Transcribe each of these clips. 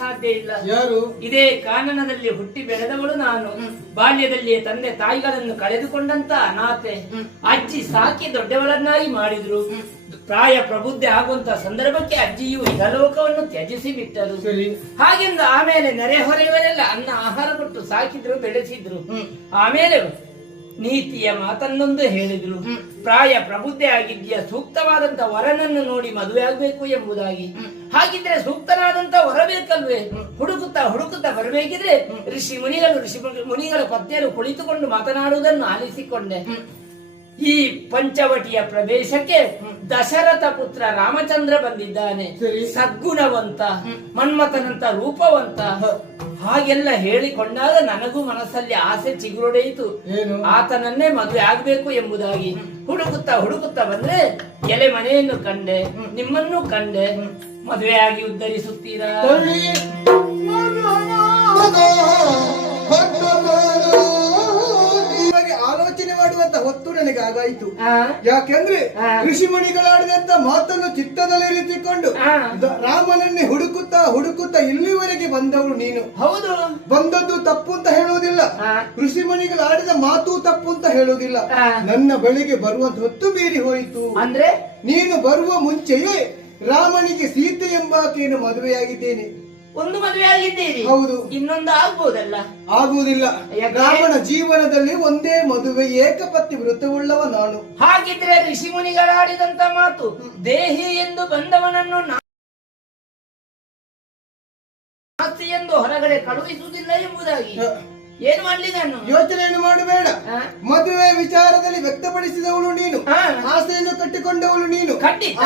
ಸಾಧ್ಯ ಇಲ್ಲ. ಯಾರು? ಇದೇ ಕಾನನದಲ್ಲಿ ಹುಟ್ಟಿ ಬೆಳೆದವಳು ನಾನು. ಬಾಲ್ಯದಲ್ಲಿ ತಂದೆ ತಾಯಿಗಳನ್ನು ಕಳೆದುಕೊಂಡಂತ ಅನಾಥೆ. ಅಜ್ಜಿ ಸಾಕಿ ದೊಡ್ಡವಳನ್ನಾಗಿ ಮಾಡಿದ್ರು. ಪ್ರಾಯ ಪ್ರಬುದ್ಧಿ ಆಗುವಂತ ಸಂದರ್ಭಕ್ಕೆ ಅಜ್ಜಿಯು ಇಹಲೋಕವನ್ನು ತ್ಯಜಿಸಿ ಬಿಟ್ಟರು. ಹಾಗೆಂದು ಆಮೇಲೆ ನೆರೆಹೊರೆಯವರೆಲ್ಲ ಅನ್ನ ಆಹಾರ ಕೊಟ್ಟು ಸಾಕಿದ್ರು, ಬೆಳೆಸಿದ್ರು. ಆಮೇಲೆ ನೀತಿಯ ಮಾತನ್ನೊಂದು ಹೇಳಿದ್ರು. ಪ್ರಾಯ ಪ್ರಬುದ್ಧಿ ಆಗಿದ್ಯ ಸೂಕ್ತವಾದಂತ ವರನನ್ನು ನೋಡಿ ಮದುವೆ ಆಗ್ಬೇಕು ಎಂಬುದಾಗಿ. ಹಾಗಿದ್ರೆ ಸೂಕ್ತನಾದಂತ ವರ ಬೇಕಲ್ವೇ? ಹುಡುಕುತ್ತಾ ಬರಬೇಕಿದ್ರೆ ಋಷಿ ಮುನಿಗಳ ಪತ್ನಿಯರು ಕುಳಿತುಕೊಂಡು ಮಾತನಾಡುವುದನ್ನು ಆಲಿಸಿಕೊಂಡೆ. ಈ ಪಂಚವಟಿಯ ಪ್ರದೇಶಕ್ಕೆ ದಶರಥ ಪುತ್ರ ರಾಮಚಂದ್ರ ಬಂದಿದ್ದಾನೆ. ಸದ್ಗುಣವಂತ, ಮನ್ಮಥನಂತ ರೂಪವಂತ. ಹಾಗೆಲ್ಲ ಹೇಳಿಕೊಂಡಾಗ ನನಗೂ ಮನಸ್ಸಲ್ಲಿ ಆಸೆ ಚಿಗುರೊಡೆಯಿತು. ಆತನನ್ನೇ ಮದುವೆ ಆಗ್ಬೇಕು ಎಂಬುದಾಗಿ. ಹುಡುಕುತ್ತಾ ಬಂದ್ರೆ ಎಲೆ ಮನೆಯನ್ನು ಕಂಡೆ, ನಿಮ್ಮನ್ನು ಕಂಡೆ. ಮದುವೆಯಾಗಿ ಉದ್ಧರಿಸುತ್ತೀರಾ? ಆಲೋಚನೆ ಮಾಡುವಂತ ಹೊತ್ತು ನನಗೆ ಆಗಾಯಿತು. ಯಾಕೆಂದ್ರೆ ಋಷಿ ಮುನಿಗಳಾಡಿದಂತ ಮಾತನ್ನು ಚಿತ್ತದಲ್ಲಿರಿಸಿಕೊಂಡು ರಾಮನನ್ನೇ ಹುಡುಕುತ್ತಾ ಇಲ್ಲಿವರೆಗೆ ಬಂದವಳು ನೀನು. ಹೌದು, ಬಂದದ್ದು ತಪ್ಪು ಅಂತ ಹೇಳುವುದಿಲ್ಲ, ಋಷಿ ಮುನಿಗಳಾಡಿದ ಮಾತು ತಪ್ಪು ಅಂತ ಹೇಳುವುದಿಲ್ಲ. ನನ್ನ ಬಳಿಗೆ ಬರುವಂತ ಹೊತ್ತು ಮೀರಿ ಹೋಯಿತು. ಅಂದ್ರೆ ನೀನು ಬರುವ ಮುಂಚೆಯೇ ರಾಮನಿಗೆ ಸೀತೆ ಎಂಬಾಕೆಯನ್ನು ಮದುವೆಯಾಗಿದ್ದೇನೆ. ಒಂದು ಮದುವೆ ಆಗಿದ್ದೀರಿ? ಹೌದು. ಇನ್ನೊಂದು ಆಗ್ಬೋದಲ್ಲ? ಆಗುವುದಿಲ್ಲ. ರಾಮನ ಜೀವನದಲ್ಲಿ ಒಂದೇ ಮದುವೆ, ಏಕಪತ್ನಿ ವೃತ್ತವುಳ್ಳವ ನಾನು. ಹಾಗಿದ್ರೆ ಋಷಿ ಮುನಿಗಳಾಡಿದಂತ ಮಾತು ದೇಹಿ ಎಂದು ಬಂದವನನ್ನು ನಾಸ್ತಿ ಎಂದು ಹೊರಗಡೆ ಕಳುಹಿಸುವುದಿಲ್ಲ ಎಂಬುದಾಗಿ ಏನು ಮಾಡ್ಲಿ? ನಾನು ಯೋಚನೆಯನ್ನು ಮಾಡಬೇಡ. ಮದುವೆ ವಿಚಾರದಲ್ಲಿ ವ್ಯಕ್ತಪಡಿಸಿದವಳು ನೀನು, ಆಸೆಯನ್ನು ಕಟ್ಟಿಕೊಂಡವಳು ನೀನು.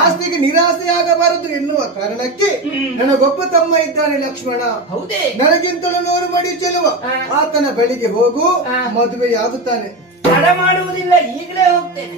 ಆಸ್ತಿಗೆ ನಿರಾಸೆಯಾಗಬಾರದು ಎನ್ನುವ ಕಾರಣಕ್ಕೆ ನನಗೊಬ್ಬ ತಮ್ಮ ಇದ್ದಾನೆ, ಲಕ್ಷ್ಮಣ. ಹೌದೇ? ನನಗಿಂತಲೂ 100 ಮಡಿ ಚೆಲುವ. ಆತನ ಬಳಿಗೆ ಹೋಗು, ಮದುವೆಯಾಗುತ್ತಾನೆ. ತಡ ಮಾಡುವುದಿಲ್ಲ, ಈಗಲೇ ಹೋಗ್ತೇನೆ.